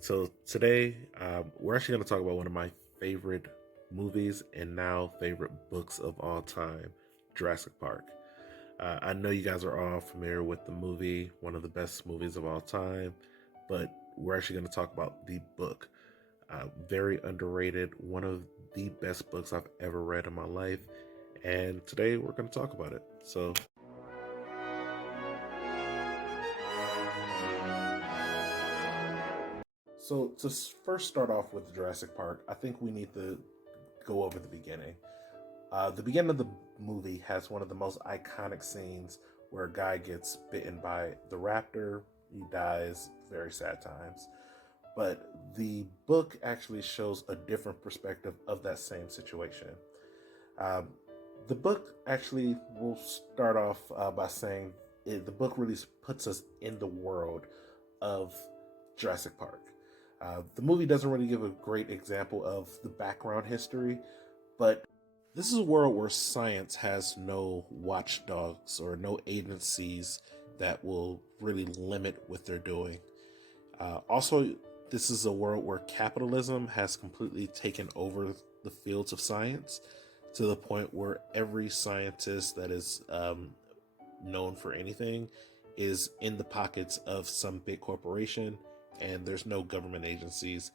So today we're actually going to talk about one of my favorite movies and now favorite books of all time, Jurassic Park. I know you guys are all familiar with the movie, one of the best movies of all time, but we're actually going to talk about the book. Very underrated, one of the best books I've ever read in my life, and today we're going to talk about it. So to first start off with Jurassic Park, I think we need to go over the beginning. The beginning of the movie has one of the most iconic scenes where a guy gets bitten by the raptor. He dies, very sad times. But the book actually shows a different perspective of that same situation. Um, the book actually will start off by saying the book really puts us in the world of Jurassic Park. The movie doesn't really give a great example of the background history, but this is a world where science has no watchdogs or no agencies that will really limit what they're doing. Also, this is a world where capitalism has completely taken over the fields of science to the point where every scientist that is known for anything is in the pockets of some big corporation, and there's no government agencies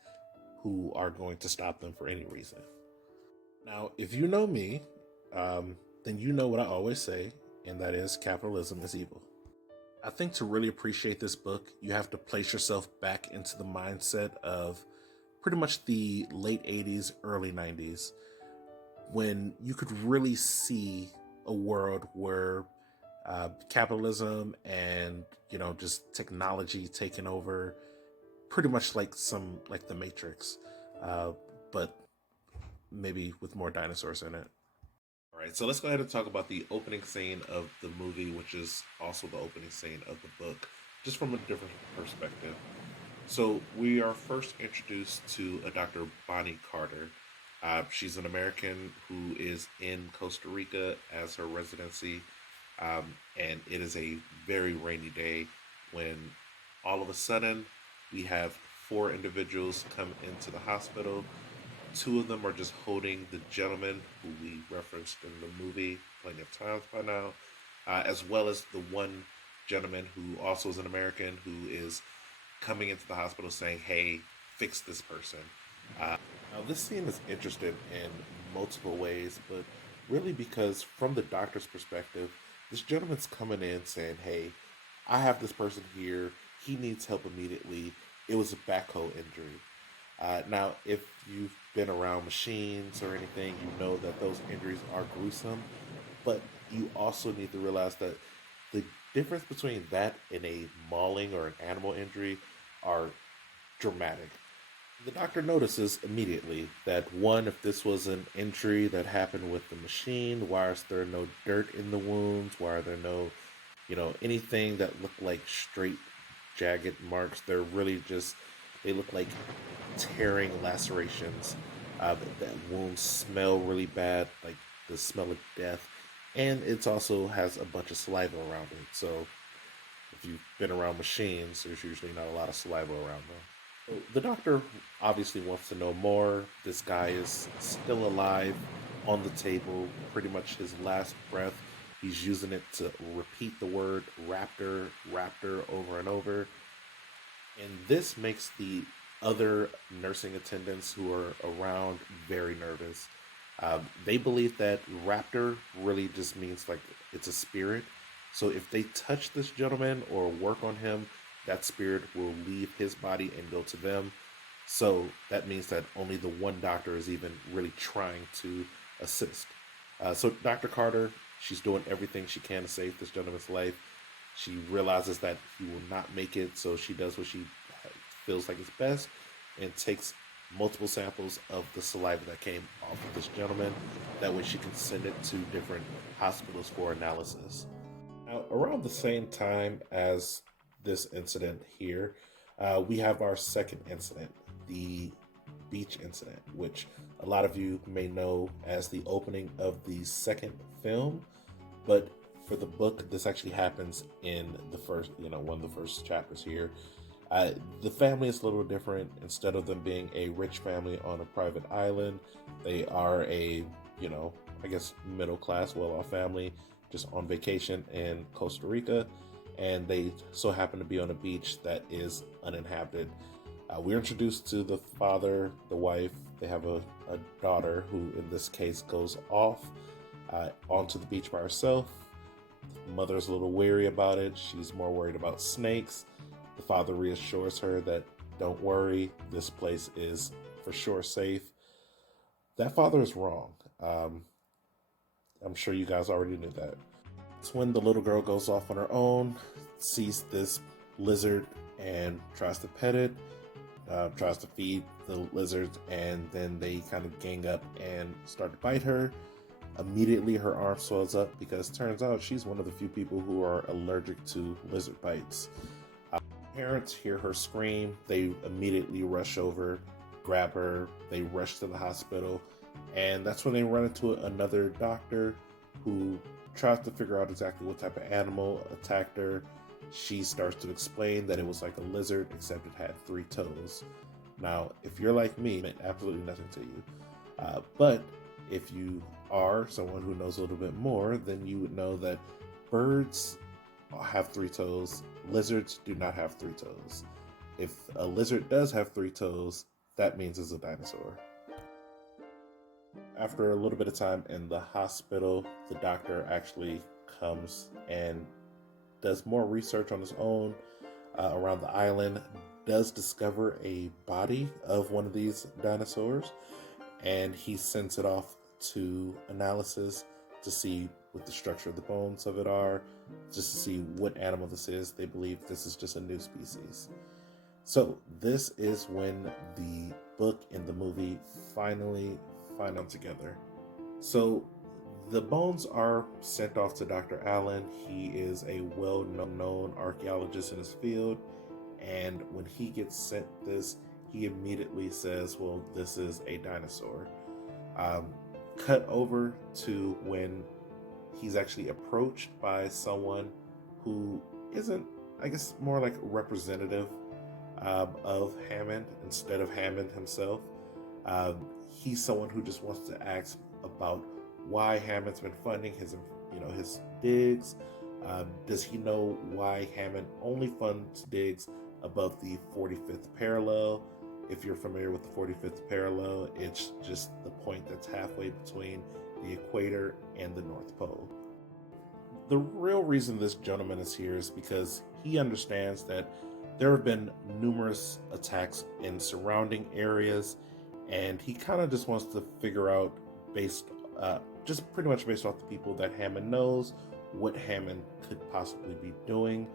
who are going to stop them for any reason. Now, if you know me, then you know what I always say, and that is capitalism is evil. I think to really appreciate this book, you have to place yourself back into the mindset of pretty much the late 80s, early 90s, when you could really see a world where capitalism and just technology taking over, pretty much like the Matrix, but maybe with more dinosaurs in it. All right, so let's go ahead and talk about the opening scene of the movie, which is also the opening scene of the book, just from a different perspective. So we are first introduced to a Dr. Bonnie Carter. She's an American who is in Costa Rica as her residency, and it is a very rainy day when all of a sudden we have four individuals come into the hospital. Two of them are just holding the gentleman who we referenced in the movie plenty of times by now, as well as the one gentleman who also is an American who is coming into the hospital saying, "Hey, fix this person." Now, this scene is interesting in multiple ways, but really because from the doctor's perspective, this gentleman's coming in saying, "Hey, I have this person here. He needs help immediately. It was a backhoe injury." Now, if you've been around machines or anything, you know that those injuries are gruesome, but you also need to realize that the difference between that and a mauling or an animal injury are dramatic. The doctor notices immediately that one, if this was an injury that happened with the machine, why is there no dirt in the wounds? Why are there no, anything that look like straight, jagged marks? They're really just, they look like tearing lacerations. That wounds smell really bad, like the smell of death. And it also has a bunch of saliva around it. So if you've been around machines, there's usually not a lot of saliva around them. So the doctor obviously wants to know more. This guy is still alive on the table, pretty much his last breath. He's using it to repeat the word raptor, raptor over and over. And this makes the other nursing attendants who are around very nervous. They believe that raptor really just means like it's a spirit. So if they touch this gentleman or work on him, that spirit will leave his body and go to them. So that means that only the one doctor is even really trying to assist. So Dr. Carter, she's doing everything she can to save this gentleman's life. She realizes that he will not make it, so she does what she feels like is best and takes multiple samples of the saliva that came off of this gentleman. That way she can send it to different hospitals for analysis. Now, around the same time as this incident here, we have our second incident, the beach incident, which a lot of you may know as the opening of the second film. But for the book, this actually happens in the first, one of the first chapters here. Uh, the family is a little different. Instead of them being a rich family on a private island, they are a, you know, I guess middle class, well off family just on vacation in Costa Rica. And they so happen to be on a beach that is uninhabited. We're introduced to the father, the wife. They have a daughter who, in this case, goes off onto the beach by herself. The mother's a little weary about it. She's more worried about snakes. The father reassures her that don't worry, this place is for sure safe. That father is wrong. I'm sure you guys already knew that. It's when the little girl goes off on her own, sees this lizard and tries to pet it, tries to feed the lizard, and then they kind of gang up and start to bite her. Immediately her arm swells up because turns out she's one of the few people who are allergic to lizard bites. Parents hear her scream. They immediately rush over, grab her. They rush to the hospital. And that's when they run into another doctor who tries to figure out exactly what type of animal attacked her. She starts to explain that it was like a lizard, except it had 3 toes. Now, if you're like me, it meant absolutely nothing to you. But if you are someone who knows a little bit more, then you would know that birds have 3 toes. Lizards do not have 3 toes. If a lizard does have 3 toes, that means it's a dinosaur. After a little bit of time in the hospital, the doctor actually comes and does more research on his own around the island, does discover a body of one of these dinosaurs, and he sends it off to analysis to see what the structure of the bones of it are, just to see what animal this is. They believe this is just a new species. So this is when the book and the movie finally find them together. So the bones are sent off to Dr. Allen. He is a well-known archaeologist in his field, and when he gets sent this, he immediately says, well, this is a dinosaur. Cut over to when he's actually approached by someone who isn't, I guess, more like representative of Hammond instead of Hammond himself. He's someone who just wants to ask about why Hammond's been funding his digs. Does he know why Hammond only funds digs above the 45th parallel? If you're familiar with the 45th parallel, it's just the point that's halfway between the equator and the North Pole. The real reason this gentleman is here is because he understands that there have been numerous attacks in surrounding areas, and he kind of just wants to figure out, just pretty much based off the people that Hammond knows, what Hammond could possibly be doing,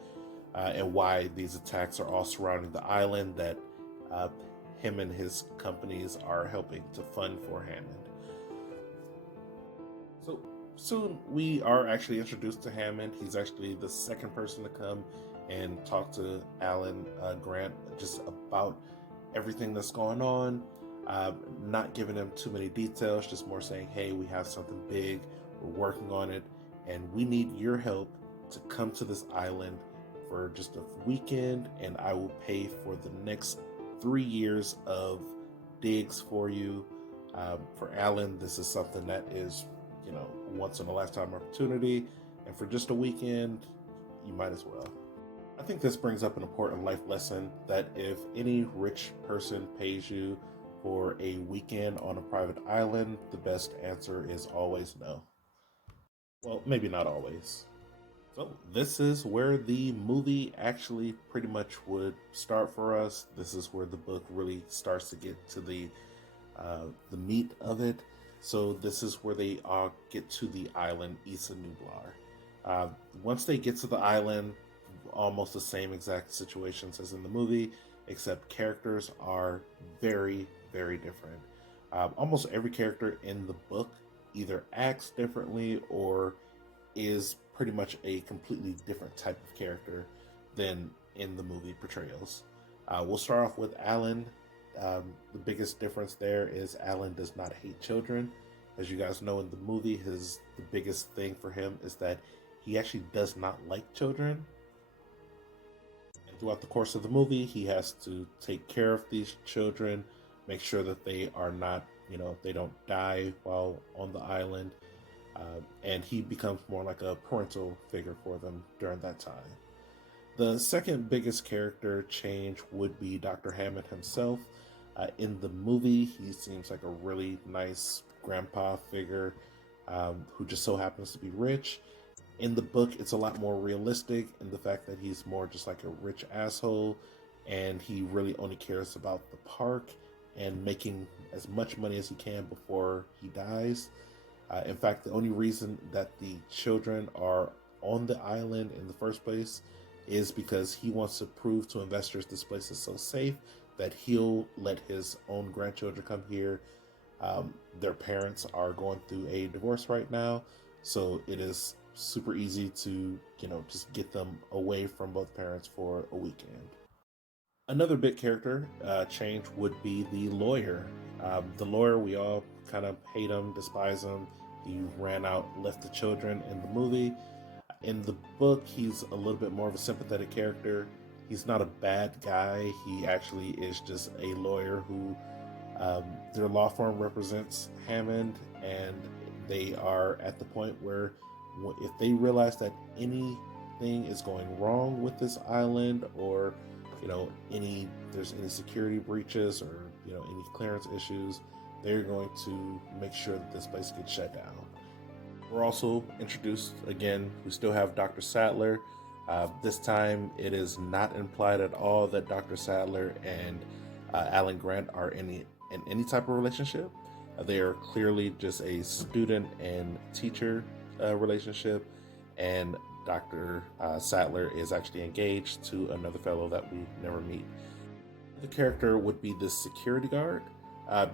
and why these attacks are all surrounding the island that him and his companies are helping to fund for Hammond. So soon we are actually introduced to Hammond. He's actually the second person to come and talk to Alan Grant just about everything that's going on. Not giving him too many details, just more saying, hey, we have something big, we're working on it, and we need your help to come to this island for just a weekend, and I will pay for the next 3 years of digs for you. For Alan, this is something that is, once in a lifetime opportunity, and for just a weekend, you might as well. I think this brings up an important life lesson that if any rich person pays you for a weekend on a private island, the best answer is always no. Well, maybe not always. So this is where the movie actually pretty much would start for us. This is where the book really starts to get to the meat of it. So this is where they all get to the island Issa Nublar. Once they get to the island, almost the same exact situations as in the movie, except characters are very, very different. Almost every character in the book either acts differently or is pretty much a completely different type of character than in the movie portrayals. We'll start off with Alan. The biggest difference there is Alan does not hate children. As you guys know, in the movie, the biggest thing for him is that he actually does not like children. Throughout the course of the movie, he has to take care of these children, make sure that they are not, they don't die while on the island, and he becomes more like a parental figure for them during that time. The second biggest character change would be Dr. Hammond himself. In the movie, he seems like a really nice grandpa figure who just so happens to be rich. In the book, it's a lot more realistic in the fact that he's more just like a rich asshole, and he really only cares about the park and making as much money as he can before he dies. In fact, the only reason that the children are on the island in the first place is because he wants to prove to investors this place is so safe that he'll let his own grandchildren come here. Their parents are going through a divorce right now, so it is super easy to, just get them away from both parents for a weekend. Another big character change would be the lawyer. The lawyer, we all kind of hate him, despise him. He ran out, left the children in the movie. In the book, he's a little bit more of a sympathetic character. He's not a bad guy. He actually is just a lawyer who their law firm represents Hammond, and they are at the point where if they realize that anything is going wrong with this island, or there's any security breaches, or any clearance issues, they're going to make sure that this place gets shut down. We're also introduced again. We still have Dr. Sattler. This time, it is not implied at all that Dr. Sattler and Alan Grant are in any type of relationship. They are clearly just a student and teacher relationship, and Dr. Sattler is actually engaged to another fellow that we never meet. The character would be the security guard.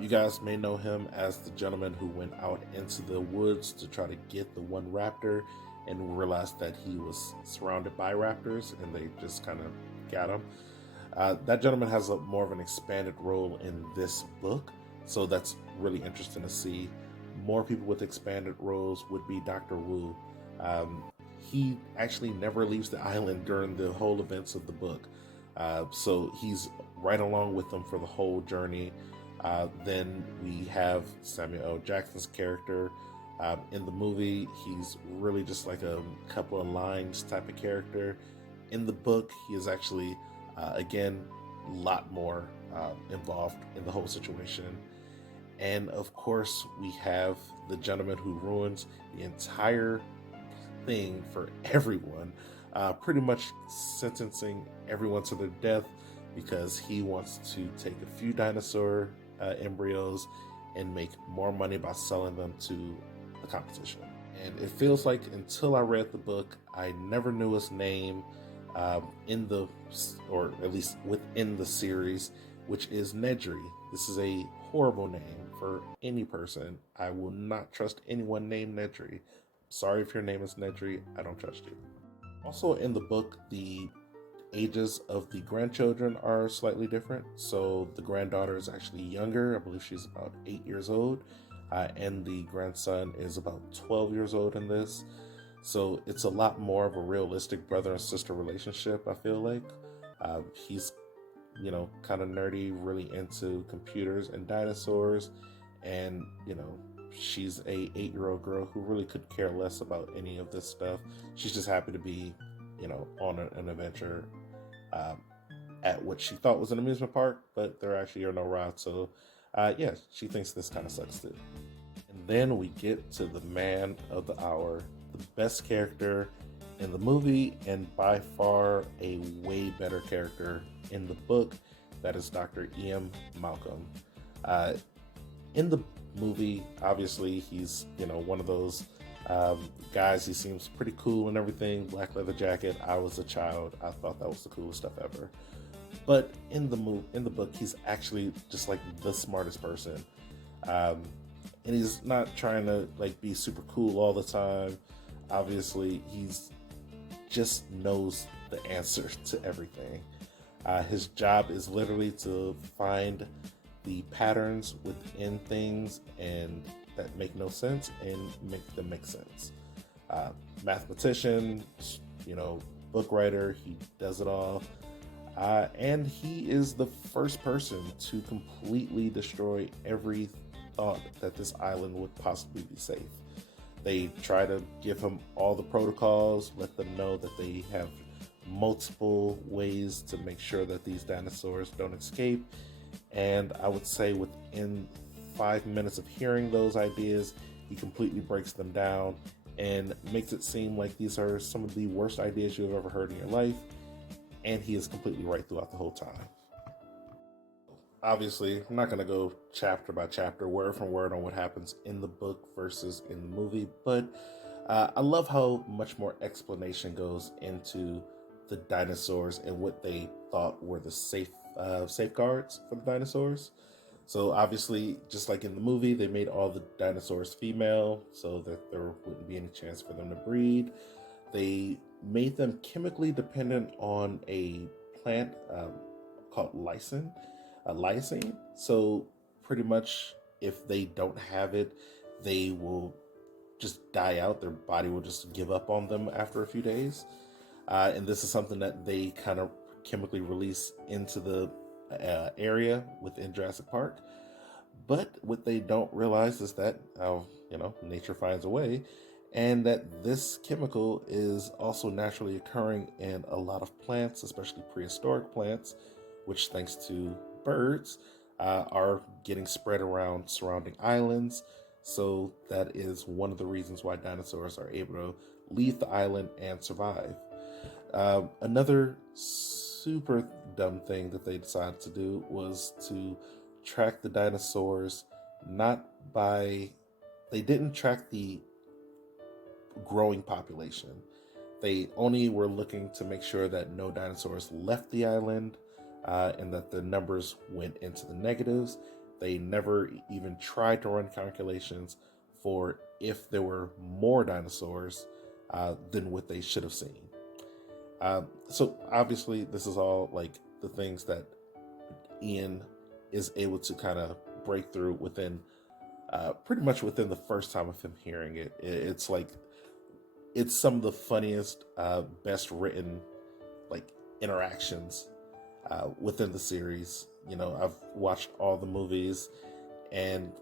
You guys may know him as the gentleman who went out into the woods to try to get the one raptor and realized that he was surrounded by raptors and they just kind of got him. That gentleman has more of an expanded role in this book, so that's really interesting to see. More people with expanded roles would be Dr. Wu. He actually never leaves the island during the whole events of the book, so he's right along with them for the whole journey. Then we have Samuel L. Jackson's character. In the movie, he's really just like a couple of lines type of character. In the book, he is actually, again, a lot more involved in the whole situation. And of course, we have the gentleman who ruins the entire thing for everyone, pretty much sentencing everyone to their death because he wants to take a few dinosaur embryos and make more money by selling them to the competition. And it feels like until I read the book, I never knew his name or at least within the series, which is Nedry. This is a horrible name for any person. I will not trust anyone named Nedry. Sorry if your name is Nedry, I don't trust you. Also in the book, the ages of the grandchildren are slightly different. So the granddaughter is actually younger. I believe she's about 8 years old. And the grandson is about 12 years old in this. So it's a lot more of a realistic brother and sister relationship, I feel like. He's, kind of nerdy, really into computers and dinosaurs. And, she's a 8-year-old girl who really could care less about any of this stuff. She's just happy to be, on an adventure at what she thought was an amusement park, but there actually are no rides. So, she thinks this kind of sucks too. And then we get to the man of the hour, the best character in the movie, and by far a way better character in the book. That is Dr. Ian Malcolm. In the movie, obviously, he's one of those guys. He seems pretty cool and everything. Black leather jacket. I was a child. I thought that was the coolest stuff ever. But in the book, he's actually just like the smartest person, and he's not trying to be super cool all the time. Obviously, he's just knows the answer to everything. His job is literally to find the patterns within things and that make no sense and make them make sense. Mathematician, book writer, he does it all. And he is the first person to completely destroy every thought that this island would possibly be safe. They try to give him all the protocols, let them know that they have multiple ways to make sure that these dinosaurs don't escape. And I would say within 5 minutes of hearing those ideas, he completely breaks them down and makes it seem like these are some of the worst ideas you've ever heard in your life. And he is completely right throughout the whole time. Obviously, I'm not going to go chapter by chapter, word for word on what happens in the book versus in the movie, but I love how much more explanation goes into the dinosaurs and what they thought were the safeguards for the dinosaurs. So obviously, just like in the movie, they made all the dinosaurs female so that there wouldn't be any chance for them to breed. They made them chemically dependent on a plant called lysine. So pretty much, if they don't have it, they will just die out. Their body will just give up on them after a few days. And this is something that they kind of chemically release into the area within Jurassic Park. But what they don't realize is that nature finds a way, and that this chemical is also naturally occurring in a lot of plants, especially prehistoric plants, which, thanks to birds, are getting spread around surrounding islands. So that is one of the reasons why dinosaurs are able to leave the island and survive. Another super dumb thing that they decided to do was to track the dinosaurs not by they didn't track the growing population. They only were looking to make sure that no dinosaurs left the island, and that the numbers went into the negatives. They never even tried to run calculations for if there were more dinosaurs than what they should have seen. So obviously, this is all like the things that Ian is able to kind of break through within pretty much within the first time of him hearing it. It's some of the funniest, best written like interactions within the series. I've watched all the movies, and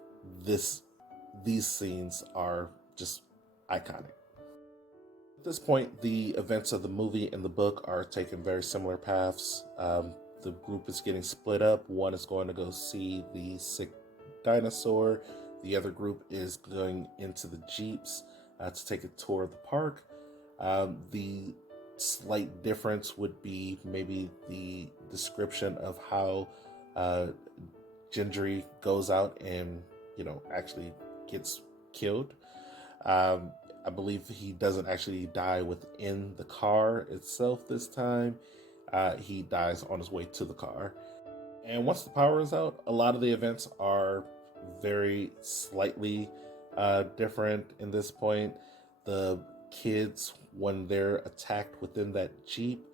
these scenes are just iconic. At this point, the events of the movie and the book are taking very similar paths. The group is getting split up. One is going to go see the sick dinosaur. The other group is going into the Jeeps to take a tour of the park. The slight difference would be maybe the description of how Gendry goes out and actually gets killed. I believe he doesn't actually die within the car itself this time. He dies on his way to the car. And once the power is out, a lot of the events are very slightly different in this point. The kids, when they're attacked within that Jeep,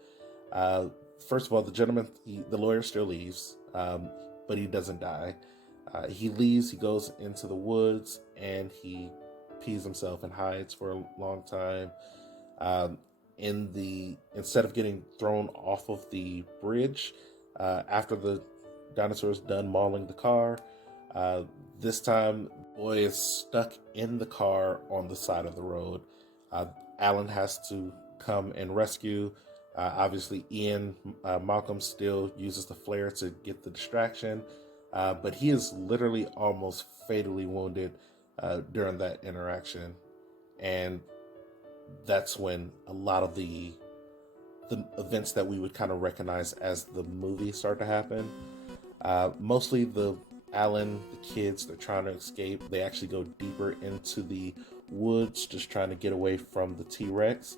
first of all, the lawyer still leaves, but he doesn't die. He leaves, he goes into the woods, and he pees himself and hides for a long time. Instead of getting thrown off of the bridge, after the dinosaur is done mauling the car, this time the boy is stuck in the car on the side of the road. Alan has to come and rescue. Obviously, Malcolm still uses the flare to get the distraction, but he is literally almost fatally wounded during that interaction. And that's when a lot of the events that we would kind of recognize as the movie start to happen. Mostly the kids, they're trying to escape. They actually go deeper into the woods, just trying to get away from the T-Rex.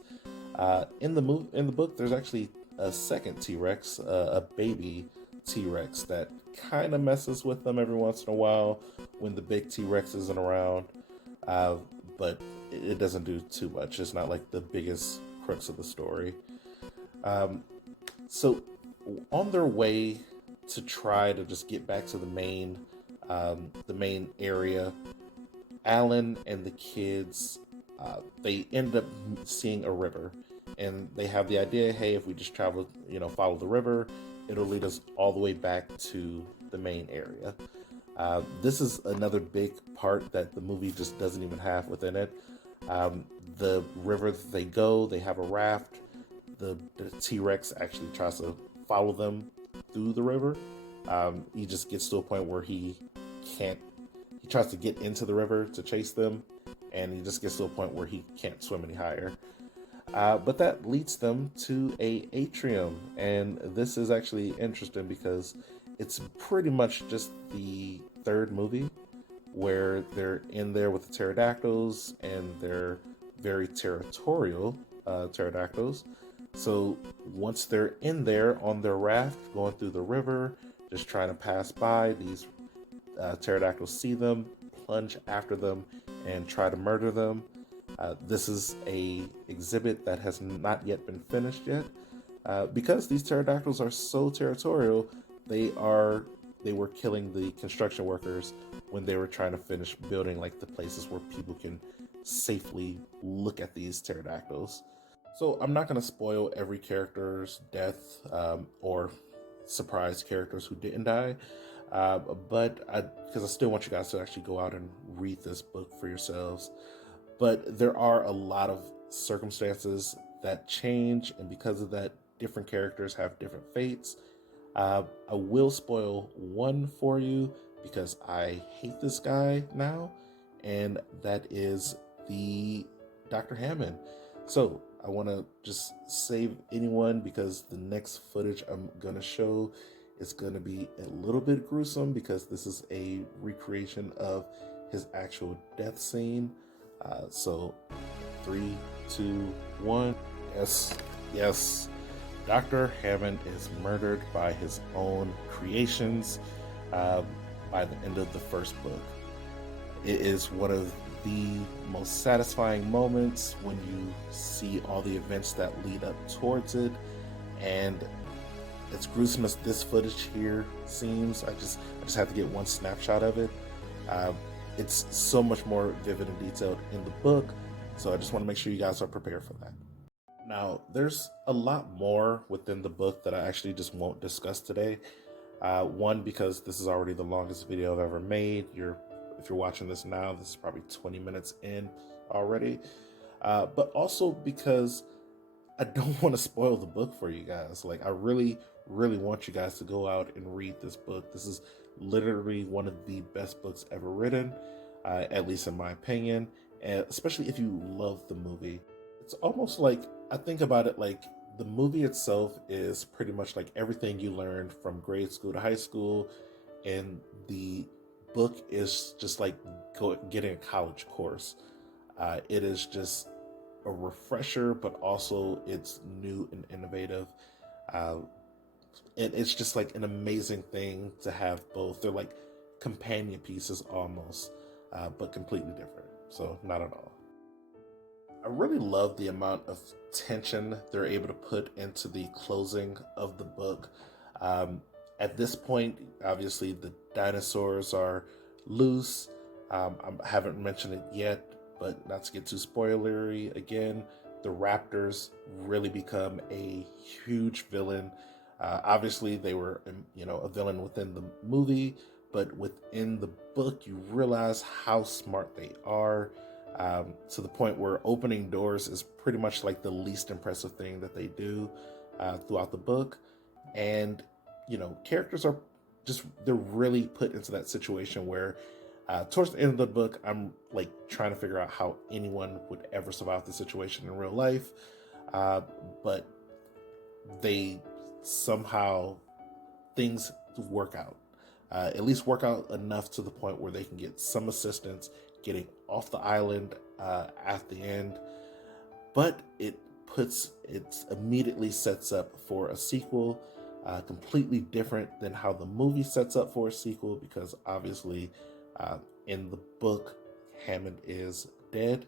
In the book, there's actually a second T-Rex, a baby T-Rex that kind of messes with them every once in a while when the big T-Rex isn't around. But it doesn't do too much. It's not like the biggest crux of the story. So on their way to try to just get back to the main area, Alan and the kids, they end up seeing a river, And they have the idea, hey, if we just travel, follow the river, it'll lead us all the way back to the main area. This is another big part that the movie just doesn't even have within it. Um, the river that they go, they have a raft. The T-Rex actually tries to follow them through the river. He just gets to a point where he can't. He tries to get into the river to chase them, and he just gets to a point where he can't swim any higher. But that leads them to a atrium, and this is actually interesting because it's pretty much just the third movie where they're in there with the pterodactyls, and they're very territorial pterodactyls. So once they're in there on their raft, going through the river, just trying to pass by, these pterodactyls see them, plunge after them, and try to murder them. This is a exhibit that has not yet been finished yet. Because these pterodactyls are so territorial, they were killing the construction workers when they were trying to finish building like the places where people can safely look at these pterodactyls. So I'm not going to spoil every character's death or surprise characters who didn't die, but because I still want you guys to actually go out and read this book for yourselves. But there are a lot of circumstances that change, and because of that, different characters have different fates. I will spoil one for you because I hate this guy now, and that is the Dr. Hammond. So I want to just save anyone because the next footage I'm gonna show is gonna be a little bit gruesome because this is a recreation of his actual death scene. So 3, 2, 1. Yes. Dr. Hammond is murdered by his own creations by the end of the first book. It is one of the most satisfying moments when you see all the events that lead up towards it, and as gruesome as this footage here seems, I just have to get one snapshot of it. It's so much more vivid and detailed in the book, so I just want to make sure you guys are prepared for that. Now, there's a lot more within the book that I actually just won't discuss today. One, because this is already the longest video I've ever made. If you're watching this now, this is probably 20 minutes in already. But also because I don't want to spoil the book for you guys. Like, I really, really want you guys to go out and read this book. This is literally one of the best books ever written, at least in my opinion, and especially if you love the movie. It's almost like, I think about it like the movie itself is pretty much like everything you learned from grade school to high school, and the book is just like getting a college course. It is just a refresher, but also it's new and innovative. And it's just like an amazing thing to have both. They're like companion pieces almost, but completely different. So not at all. I really love the amount of tension they're able to put into the closing of the book. At this point, obviously, the dinosaurs are loose. I haven't mentioned it yet, but not to get too spoilery again, the raptors really become a huge villain. Obviously, they were, a villain within the movie, but within the book, you realize how smart they are, to the point where opening doors is pretty much like the least impressive thing that they do throughout the book. And, characters are they're really put into that situation where towards the end of the book, I'm like trying to figure out how anyone would ever survive the situation in real life. But they somehow, things work out, at least work out enough to the point where they can get some assistance getting off the island at the end. But it immediately sets up for a sequel, completely different than how the movie sets up for a sequel, because obviously in the book Hammond is dead,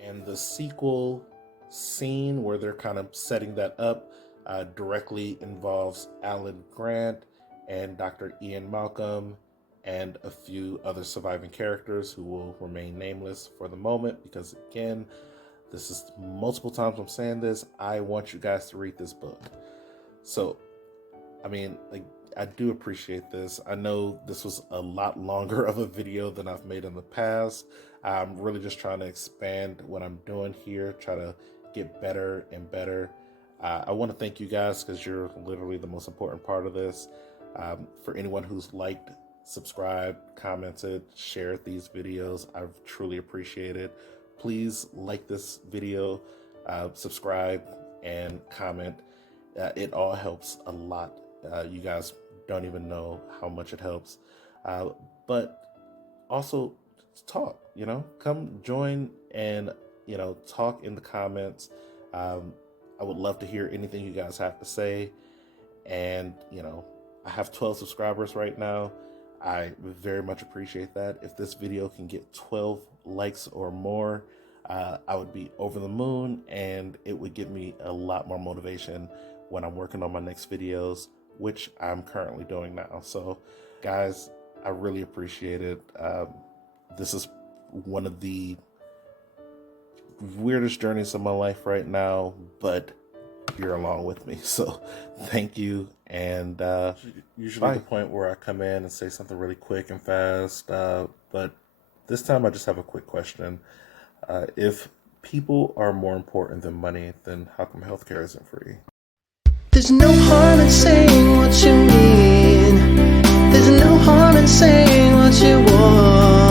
and the sequel scene where they're kind of setting that up directly involves Alan Grant and Dr. Ian Malcolm and a few other surviving characters who will remain nameless for the moment, because again, this is multiple times I'm saying this. I want you guys to read this book. So, I mean, like, I do appreciate this. I know this was a lot longer of a video than I've made in the past. I'm really just trying to expand what I'm doing here, try to get better and better. I want to thank you guys because you're literally the most important part of this. For anyone who's liked, subscribed, commented, shared these videos, I truly appreciate it. Please like this video, subscribe, and comment. It all helps a lot. You guys don't even know how much it helps. But also talk, come join and, talk in the comments. I would love to hear anything you guys have to say. And, I have 12 subscribers right now. I very much appreciate that. If this video can get 12 likes or more, I would be over the moon, and it would give me a lot more motivation when I'm working on my next videos, which I'm currently doing now. So guys, I really appreciate it. This is one of the weirdest journeys of my life right now, but you're along with me, so thank you. And usually the point where I come in and say something really quick and fast, but this time I just have a quick question. If people are more important than money, then how come healthcare isn't free? There's no harm in saying what you mean. There's no harm in saying what you want.